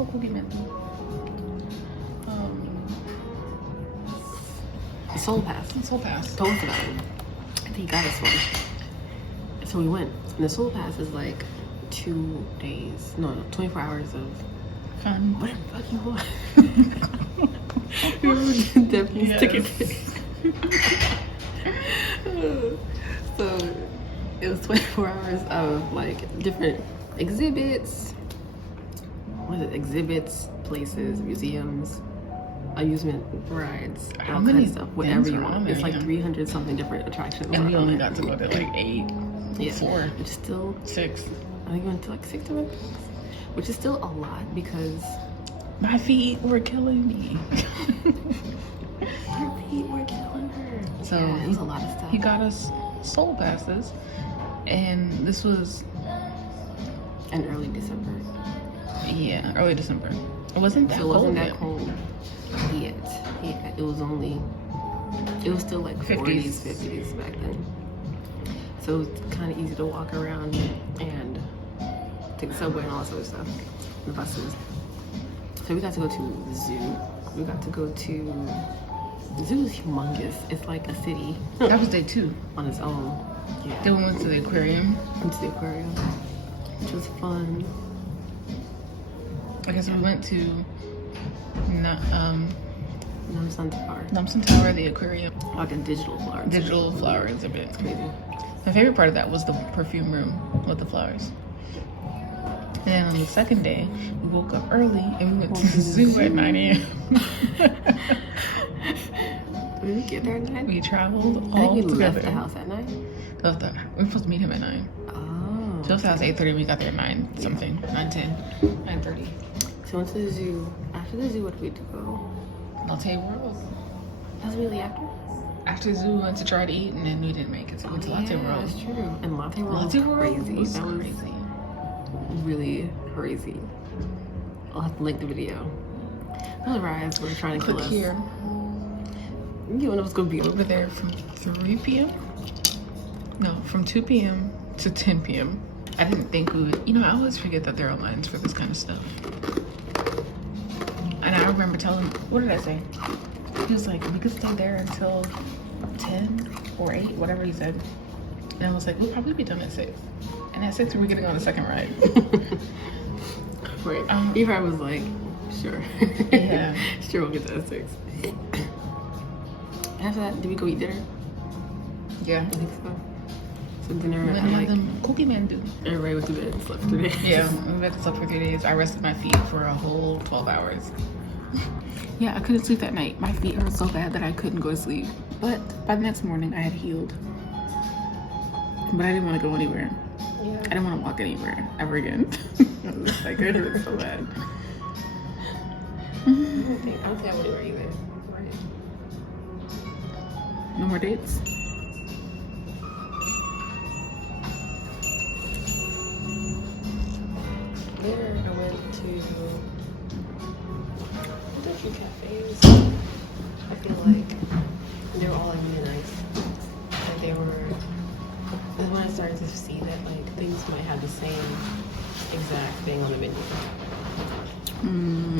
also 고기면. Seoul Pass. Seoul Pass. Told us about it. I think he got us one. So we went. And the Seoul Pass is like 2 days. No, 24 hours of Fun. what the fuck you want? Definitely tickets. So it was 24 hours of like different exhibits. What is it? Exhibits, places, museums, amusement rides, How all many kinds of stuff. Whatever things you are want. on there, It's like yeah. 300 something different attractions. And we on only there. got to go to like 8. Yeah. 4. Which is still, 6. I think we went to like 6 different things, which is still a lot because My feet were killing me. her feet were killing her. So yeah, it was a lot of stuff. He got us Seoul Passes, and this was in early December. yeah, early December. It wasn't that So it wasn't cold that yet. cold yet. Yeah, it was still like 40s, 50s back then. So it was kind of easy to walk around and take the subway and all that sort of stuff, the buses. So we got to go to the zoo. We got to go to, the zoo is humongous. It's like a city That was day 2. on its own. Yeah. Then we went to the aquarium. Went to the aquarium, which was fun. I guess we went to Namsan Tower. Namsan Tower, the aquarium, Like a digital flower. digital flower exhibit. It's crazy. My favorite part of that was the perfume room with the flowers. And on the second day, we woke up early and we went to the zoo at 9 a.m. Did we get there at 9? We traveled I think all we together. left the house at 9. We were supposed to meet him at 9. Oh. She left the house at 8:30. We got there at 9 something, 9:10, 9:30. So we went to the zoo. After the zoo, what did we do? Lotte World. That was really after? After the zoo, we went to try to eat and then we didn't make it. So we went to Lotte World. That's true. And Lotte World Lotte was World crazy. was That was crazy. really crazy. I'll have to link the video. Those rides were trying to kill Click us. here. You know it was gonna be Over there from 3 p.m. No, from 2 p.m. to 10 p.m. I didn't think we would. You know, I always forget that there are lines for this kind of stuff. And I remember telling, what did I say? He was like, we could stay there until 10 or 8, whatever he said. And I was like, we'll probably be done at 6. And at 6, we were getting on the second ride. Right. He probably was like, sure. Yeah. Sure, we'll get that at 6. After that, did we go eat dinner? Yeah. I think so. So dinner, And then I have like, them cookie man do. everybody went to bed and slept 3 days. Yeah, we went to sleep for 3 days. I rested my feet for a whole 12 hours. Yeah, I couldn't sleep that night. My feet hurt so bad that I couldn't go to sleep. But by the next morning, I had healed. But I didn't want to go anywhere. Yeah. I didn't want to walk anywhere ever again. I was like, it hurt so bad. I don't think I would either. Right. No more dates? There, I went to a few cafes. I feel like they were all like really nice. Like they were. That's when I started to see that like things might have the same exact thing on the menu.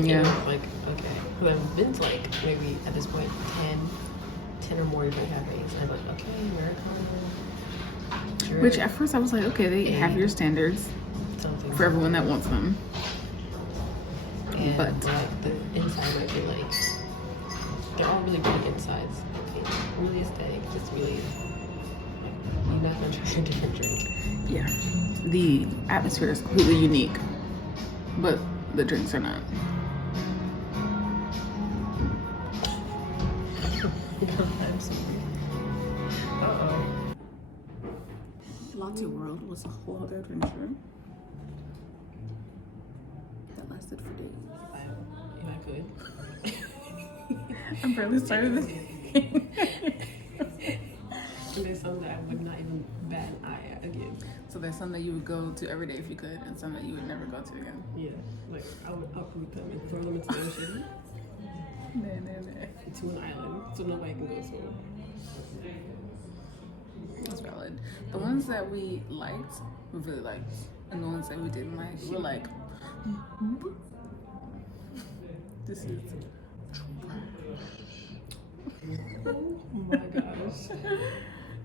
Yeah. It was like okay, because I've been to like maybe at this point 10 or more different cafes. And I'm like okay, Americano. Sure. Which at first I was like, okay, they have your standards Something for everyone that wants them. And But like the inside might be like they're all really pretty insides. I think really aesthetic, just really like, you're not gonna try a different drink. yeah, the atmosphere is completely unique, but the drinks are not. I'm sorry. Uh-oh. Lotte World was a whole other adventure that lasted for days. If I could. I'm barely started this. And there's some that I would not even bat an eye at again. So there's some that you would go to every day if you could, and some that you would never go to again. Yeah, like I would uproot them and throw them into the ocean to an island so nobody can go swim. That's valid. The ones that we liked, we really liked, and the ones that we didn't like, were like, This is Oh my gosh.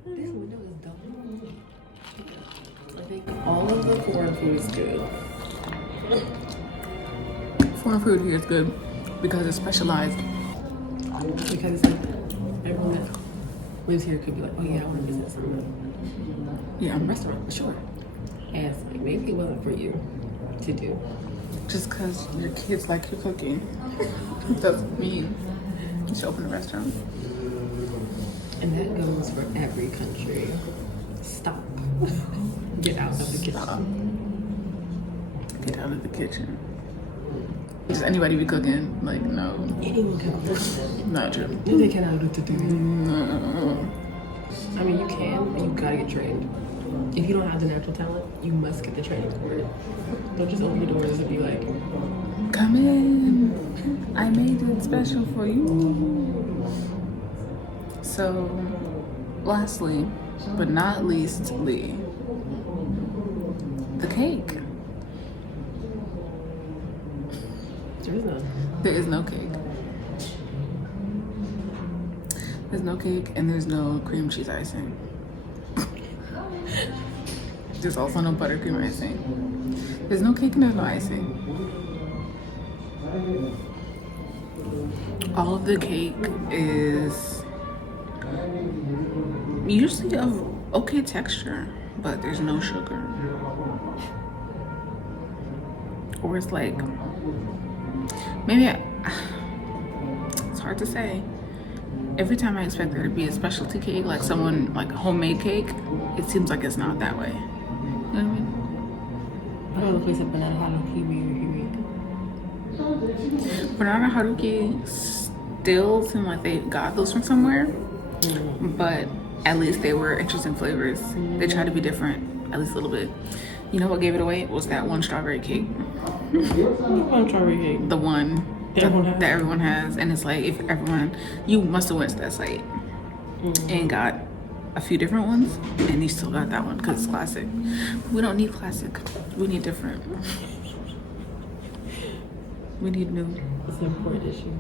This window is dumb. I think all of the foreign food is good. foreign food here is good because it's specialized. Because everyone that lives here could be like, oh yeah, I want to visit some restaurant for sure. And it's like, maybe it wasn't for you to do. Just because your kids like your cooking doesn't mean you should open a restaurant. And that goes for every country. Stop. Get out of the kitchen. Get out of the kitchen. Does anybody be cooking? Like, no. Anyone can cook. Not true. No, they cannot do it. No. I mean, you can, but you gotta get trained. If you don't have the natural talent, you must get the training for it. Don't just open the doors and be like, come in. I made it special for you. So, lastly, but not leastly, the cake. there is none. There is no cake. There's no cake and there's no cream cheese icing. There's also no buttercream icing. There's no cake and there's no icing. All of the cake is usually of okay texture, but there's no sugar. Or it's like, it's hard to say. Every time I expect there to be a specialty cake, like someone, like a homemade cake, it seems like it's not that way. You know what I mean? I don't know if it's a banana haruki or Banana haruki still seem like they got those from somewhere, but at least they were interesting flavors. They tried to be different, at least a little bit. You know what gave it away? It was that one strawberry cake. One strawberry cake. The one that everyone has. And it's like, if everyone, you must have went to that site and got a few different ones, and you still got that one because it's classic. We don't need classic. We need different. We need new. It's an important issue.